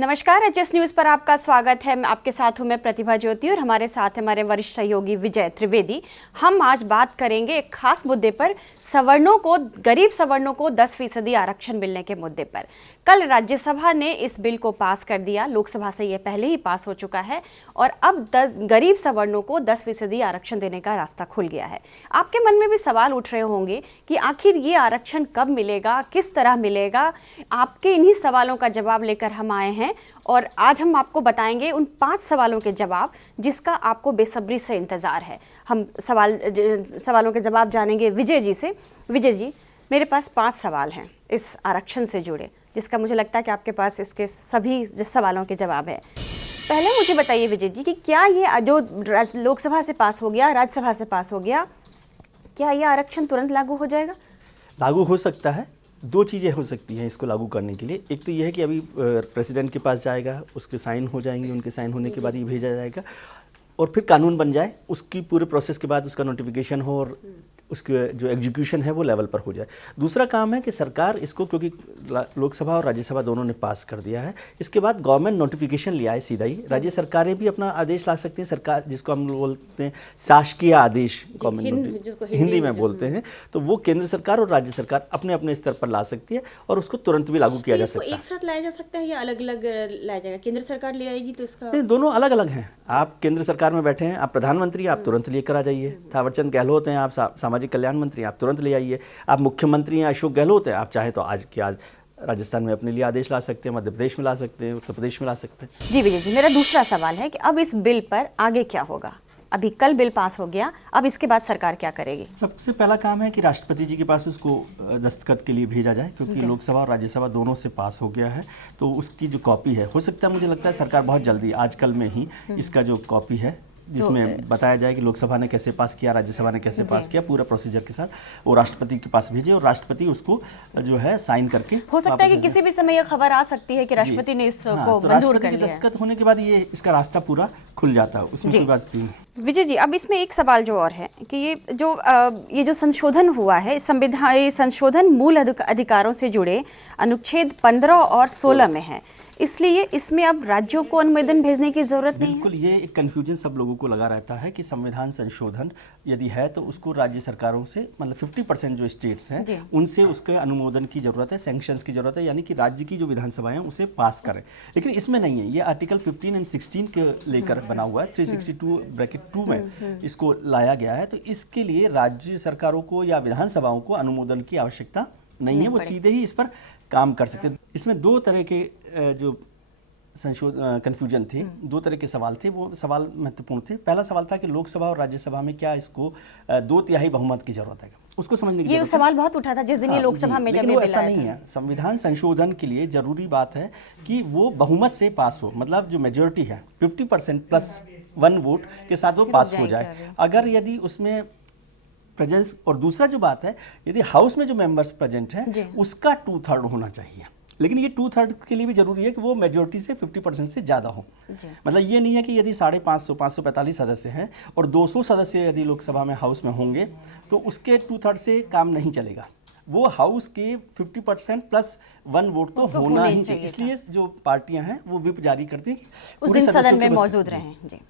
नमस्कार, HS news पर आपका स्वागत है। आपके साथ हूं मैं प्रतिभा ज्योति और हमारे साथ हमारे वरिष्ठ सहयोगी विजय त्रिवेदी। हम आज बात करेंगे एक खास मुद्दे पर, सवर्णों को, गरीब सवर्णों को 10% आरक्षण मिलने के मुद्दे पर। कल राज्यसभा ने इस बिल को पास कर दिया, लोकसभा से ये पहले ही पास हो चुका है और अब गरीब सवर्णों को 10% आरक्षण देने का रास्ता खुल गया है। आपके मन में भी सवाल उठ रहे होंगे कि आखिर ये आरक्षण कब मिलेगा, किस तरह मिलेगा। आपके इन्हीं सवालों का जवाब लेकर हम आए हैं और आज हम आपको बताएंगे उन 5 सवालों के जवाब जिसका आपको बेसब्री से इंतज़ार है। हम सवालों के जवाब जानेंगे विजय जी से। विजय जी, मेरे पास 5 सवाल हैं इस आरक्षण से जुड़े, जिसका मुझे लगता है कि आपके पास इसके सभी सवालों के जवाब है। पहले मुझे बताइए विजय जी कि क्या ये जो लोकसभा से पास हो गया, राज्यसभा से पास हो गया, क्या ये आरक्षण तुरंत लागू हो जाएगा? लागू हो सकता है। 2 चीज़ें हो सकती हैं इसको लागू करने के लिए। एक तो ये है कि अभी प्रेसिडेंट के पास जाएगा, उसके साइन हो जाएंगे, उनके साइन होने के बाद ये भेजा जाएगा और फिर कानून बन जाए, उसकी पूरे प्रोसेस के बाद उसका नोटिफिकेशन हो और उसके जो एग्जीक्यूशन है वो लेवल पर हो जाए। दूसरा काम है कि सरकार इसको, क्योंकि लोकसभा और राज्यसभा दोनों ने पास कर दिया है, इसके बाद गवर्नमेंट नोटिफिकेशन ले आए सीधा ही। राज्य सरकारें भी अपना आदेश ला सकती हैं। सरकार, जिसको हम बोलते हैं शासकीय आदेश, गवर्नमेंट हिंदी में बोलते हैं, तो वो केंद्र सरकार और राज्य सरकार अपने अपने स्तर पर ला सकती है और उसको तुरंत भी लागू किया जा सकता है। एक साथ लाया जा सकता है या अलग अलग लाया जाएगा? केंद्र सरकार ले आएगी तो इसका दोनों अलग अलग हैं। आप केंद्र सरकार में बैठे हैं, आप प्रधानमंत्री, आप तुरंत लेकर आ जाइए। थावरचंद गहलोत हैं, आप सामाजिक कल्याण मंत्री, आप तुरंत ले आइए। आप मुख्यमंत्री हैं, अशोक गहलोत हैं, आप चाहें तो आज के आज राजस्थान में अपने लिए आदेश ला सकते हैं, मध्य प्रदेश में ला सकते हैं, उत्तर प्रदेश में ला सकते हैं। जी विजय जी, मेरा दूसरा सवाल है कि अब इस बिल पर आगे क्या होगा? अभी कल बिल पास हो गया, अब इसके बाद सरकार क्या करेगी? सबसे पहला काम है कि राष्ट्रपति जी के पास उसको दस्तखत के लिए भेजा जाए, क्योंकि लोकसभा और राज्यसभा दोनों से पास हो गया है। तो उसकी जो कॉपी है, हो सकता है, मुझे लगता है सरकार बहुत जल्दी आज कल में ही इसका जो कॉपी है, जिसमें बताया जाए कि लोकसभा ने कैसे पास किया, राज्यसभा ने कैसे पास किया, पूरा प्रोसीजर के साथ वो राष्ट्रपति के पास भेजे और राष्ट्रपति उसको जो है साइन करके। हो सकता है कि किसी भी समय यह खबर आ सकती है कि राष्ट्रपति ने इसको मंजूर कर लिया। दस्तखत होने के बाद ये इसका रास्ता पूरा खुल जाता है, उसमें कोई बात नहीं। विजय जी, अब इसमें एक सवाल जो और है कि ये जो संशोधन हुआ है, संविधान संशोधन मूल अधिकारों से जुड़े अनुच्छेद 15 और 16 में है, इसलिए इसमें अब राज्यों को अनुमोदन भेजने की जरूरत नहीं है। बिल्कुल, ये एक कंफ्यूजन सब लोगों को लगा रहता है कि संविधान संशोधन यदि है तो उसको राज्य सरकारों से, मतलब 50% जो स्टेट्स हैं उनसे उसके अनुमोदन की जरूरत है, सैंक्शंस की जरूरत है, यानी कि राज्य की जो विधानसभाएं हैं उसे पास करें। लेकिन इसमें नहीं है। ये आर्टिकल 15 और 16 के लेकर बना हुआ है, 362(2) में इसको लाया गया है। तो इसके लिए राज्य सरकारों को या विधानसभाओं को अनुमोदन की आवश्यकता नहीं है, वो सीधे ही इस पर काम कर सकते हैं। इसमें 2 तरह के जो कन्फ्यूजन थे, 2 तरह के सवाल थे, वो सवाल महत्वपूर्ण थे। पहला सवाल था कि लोकसभा और राज्यसभा में क्या इसको 2/3 बहुमत की जरूरत है, उसको समझने की ये सवाल बहुत उठा था जिस दिन ये लोकसभा में, जब वो ऐसा नहीं है। संविधान संशोधन के लिए जरूरी बात है कि वो बहुमत से पास हो, मतलब जो मेजोरिटी है 50% प्लस 1 वोट के साथ वो पास हो जाए। अगर यदि उसमें प्रेजेंस, और दूसरा जो बात है, यदि हाउस में जो मेंबर्स प्रेजेंट हैं उसका 2/3 होना चाहिए। लेकिन ये 2/3 के लिए भी जरूरी है कि वो मेजोरिटी से 50% से ज़्यादा हो। मतलब ये नहीं है कि यदि 545 सदस्य हैं और 200 सदस्य यदि लोकसभा में, हाउस में होंगे, तो उसके 2/3 से काम नहीं चलेगा। वो हाउस के 50% प्लस 1 वोट तो होना ही चाहिए। इसलिए जो पार्टियां हैं वो व्हिप जारी करती हैं उस दिन सदन में मौजूद रहें। जी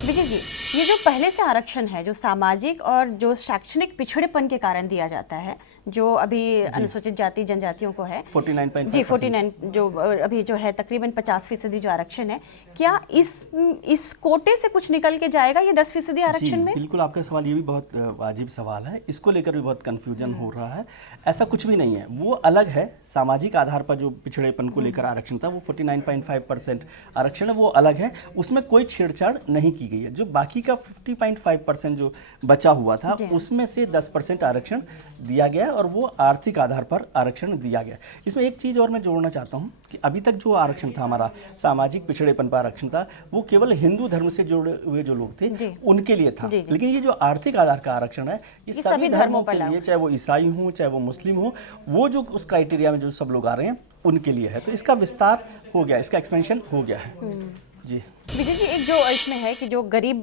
विजय जी, ये जो पहले से आरक्षण है, जो सामाजिक और जो शैक्षणिक पिछड़ेपन के कारण दिया जाता है, जो अभी अनुसूचित जाति जनजातियों को है 49 जो अभी जो है तकरीबन 50% जो आरक्षण है, क्या इस कोटे से कुछ निकल के जाएगा ये 10% आरक्षण में? बिल्कुल, आपका सवाल ये भी बहुत वाजिब सवाल है। इसको लेकर भी बहुत कंफ्यूजन हो रहा है। ऐसा कुछ भी नहीं है, वो अलग है। सामाजिक आधार पर जो पिछड़ेपन को लेकर आरक्षण था, वो 49.5% आरक्षण है, वो अलग है। उसमें कोई छेड़छाड़ नहीं की गई है। जो बाकी का 50.5% जो बचा हुआ था, उसमें से 10% आरक्षण दिया गया और वो आर्थिक आधार पर आरक्षण दिया गया। इसमें एक चीज़ और मैं जोड़ना चाहता हूँ कि अभी तक जो आरक्षण था, हमारा सामाजिक पिछड़ेपन पर आरक्षण था, वो केवल हिंदू धर्म से जुड़े हुए जो लोग थे उनके लिए था। लेकिन ये जो आर्थिक आधार का आरक्षण है, ये सभी धर्मों के लिए, चाहे वो ईसाई हो, चाहे वो मुस्लिम हो, वो जो उस क्राइटेरिया में जो सब लोग आ रहे हैं उनके लिए है। तो इसका विस्तार हो गया, इसका एक्सपेंशन हो गया है। जी विजय जी, एक जो इसमें है कि जो गरीब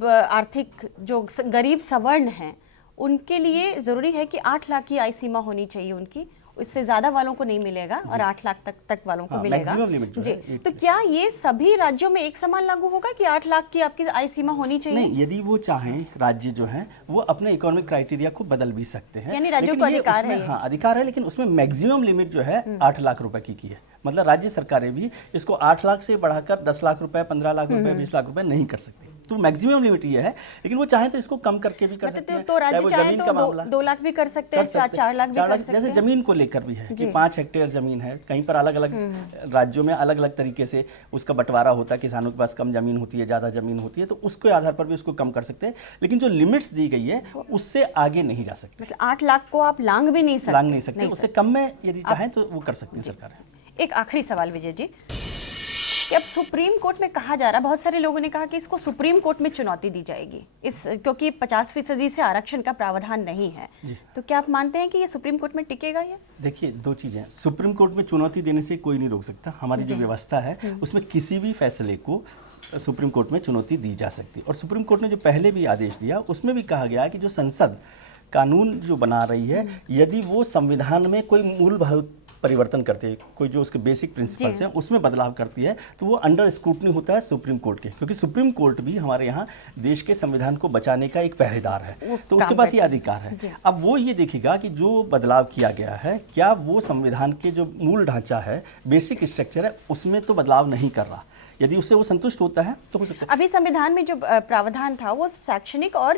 गरीब सवर्ण हैं, उनके लिए ज़रूरी है कि 8 लाख की आय सीमा होनी चाहिए उनकी, इससे ज्यादा वालों को नहीं मिलेगा और 8 लाख तक वालों को मिलेगा। मैक्सिमम लिमिट जो जी, है तो क्या ये सभी राज्यों में एक समान लागू होगा कि 8 लाख की आपकी आय सीमा होनी चाहिए? नहीं, यदि वो चाहें राज्य जो है वो अपने इकोनॉमिक क्राइटेरिया को बदल भी सकते हैं, यानी राज्यों लेकिन को ये अधिकार है उसमें- ये। हाँ, अधिकार है, लेकिन उसमें मैक्सिमम लिमिट जो है 8 लाख रुपए की है। मतलब राज्य सरकारें भी इसको 8 लाख से बढ़ाकर 10 लाख रुपए, 15 लाख रुपए, 20 लाख रुपए नहीं कर सकती। तो मैक्सिमम लिमिट ये है, लेकिन वो चाहे तो इसको कम करके भी कर सकते हैं। तो राज्य चाहे वो चाहे जमीन तो का मामला 2 लाख भी कर सकते हैं, 4 लाख भी कर सकते हैं। जैसे जमीन को लेकर भी है कि 5 हेक्टेयर जमीन है, कहीं पर अलग अलग राज्यों में अलग अलग तरीके से उसका बंटवारा होता है, किसानों के पास कम जमीन होती है, ज़्यादा जमीन होती है, तो उसके आधार पर भी उसको कम कर सकते हैं। लेकिन जो लिमिट्स दी गई है उससे आगे नहीं जा सकते, मतलब 8 लाख को आप लांग भी नहीं सकते। लांग नहीं सकते, उससे कम में यदि चाहें तो वो कर सकती हैं सरकारें। एक आखिरी सवाल विजय जी, कि अब सुप्रीम कोर्ट में कहा जा रहा है, बहुत सारे लोगों ने कहा कि इसको सुप्रीम कोर्ट में चुनौती दी जाएगी क्योंकि 50% से आरक्षण का प्रावधान नहीं है, तो क्या आप मानते हैं कि ये सुप्रीम कोर्ट में टिकेगा? ये देखिए, 2 चीज़ें, सुप्रीम कोर्ट में चुनौती देने से कोई नहीं रोक सकता। हमारी जो व्यवस्था है उसमें किसी भी फैसले को सुप्रीम कोर्ट में चुनौती दी जा सकती है। और सुप्रीम कोर्ट ने जो पहले भी आदेश दिया उसमें भी कहा गया है कि जो संसद कानून जो बना रही है, यदि वो संविधान में कोई मूलभूत परिवर्तन करती है, कोई जो उसके बेसिक प्रिंसिपल्स हैं उसमें बदलाव करती है, तो वो अंडर स्क्रूटनी होता है सुप्रीम कोर्ट के, क्योंकि सुप्रीम कोर्ट भी हमारे यहाँ देश के संविधान को बचाने का एक पहरेदार है, तो उसके पास ये अधिकार है। अब वो ये देखेगा कि जो बदलाव किया गया है क्या वो संविधान के जो मूल ढांचा है, बेसिक स्ट्रक्चर है, उसमें तो बदलाव नहीं कर रहा। यदि उससे वो संतुष्ट होता है तो हो सकता है। अभी संविधान में जो प्रावधान था वो शैक्षणिक और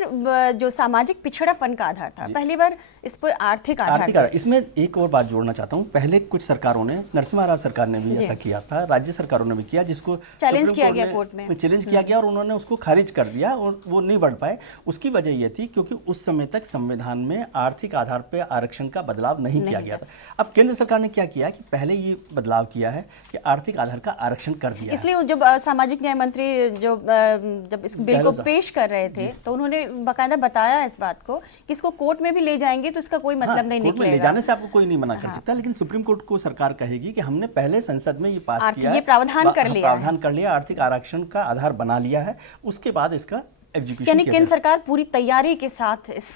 जो सामाजिक पिछड़ापन का आधार था, पहली बार इस पर आर्थिक आधार। इसमें एक और बात जोड़ना चाहता हूँ, पहले कुछ सरकारों ने, नरसिम्हा राव सरकार ने भी ऐसा किया था, राज्य सरकारों ने भी किया, जिसको चैलेंज किया गया कोर्ट में, चैलेंज किया गया और उन्होंने उसको खारिज कर दिया और वो नहीं बढ़ पाए। उसकी वजह ये थी क्योंकि उस समय तक संविधान में आर्थिक आधार पर आरक्षण का बदलाव नहीं किया गया था। अब केंद्र सरकार ने क्या किया कि पहले ये बदलाव किया है कि आर्थिक आधार का आरक्षण कर दिया, इसलिए जब सामाजिक न्याय मंत्री जब इस बिल को पेश कर रहे थे तो उन्होंने बाकायदा बताया इस बात को कि इसको कोर्ट में भी ले जाएंगे तो इसका कोई मतलब नहीं निकलेगा। ले जाने से आपको कोई नहीं मना कर सकता, लेकिन सुप्रीम कोर्ट को सरकार कहेगी कि हमने पहले संसद में ये पास किया, ये प्रावधान कर लिया, आर्थिक आरक्षण का आधार बना लिया है, उसके बाद इसका एग्जीक्यूशन। यानी केंद्र सरकार पूरी तैयारी के साथ इस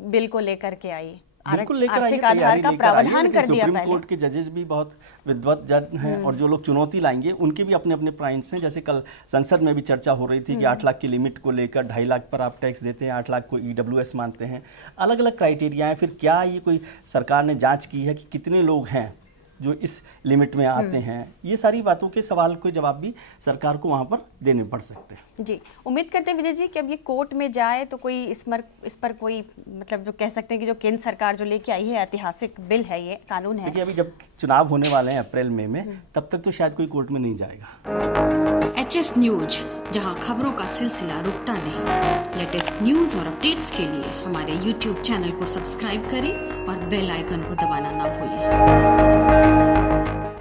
बिल को लेकर के आई, बिल्कुल लेकर आइए, आर्थिक आधार का प्रावधान कर दिया। सुप्रीम कोर्ट के जजेस भी बहुत विद्वत जज हैं और जो लोग चुनौती लाएंगे उनके भी अपने अपने पॉइंट्स हैं। जैसे कल संसद में भी चर्चा हो रही थी कि 8 लाख की लिमिट को लेकर 2.5 लाख पर आप टैक्स देते हैं, 8 लाख को EWS मानते हैं, अलग अलग क्राइटेरिया हैं। फिर क्या ये कोई सरकार ने जांच की है कि कितने लोग हैं जो इस लिमिट में आते हैं? ये सारी बातों के सवाल के जवाब भी सरकार को वहाँ पर देने पड़ सकते हैं। जी, उम्मीद करते हैं विजय जी कि अब ये कोर्ट में जाए तो कोई इस पर कोई मतलब जो कह सकते हैं कि जो केंद्र सरकार जो लेके आई है ऐतिहासिक बिल है, ये कानून है। देखिए, अभी जब चुनाव होने वाले हैं अप्रैल मई में, तब तक तो शायद कोई कोर्ट में नहीं जाएगा। HS न्यूज, जहां खबरों का सिलसिला रुकता नहीं। लेटेस्ट न्यूज और अपडेट्स के लिए हमारे YouTube चैनल को सब्सक्राइब करें और बेल आइकन को दबाना ना भूलें।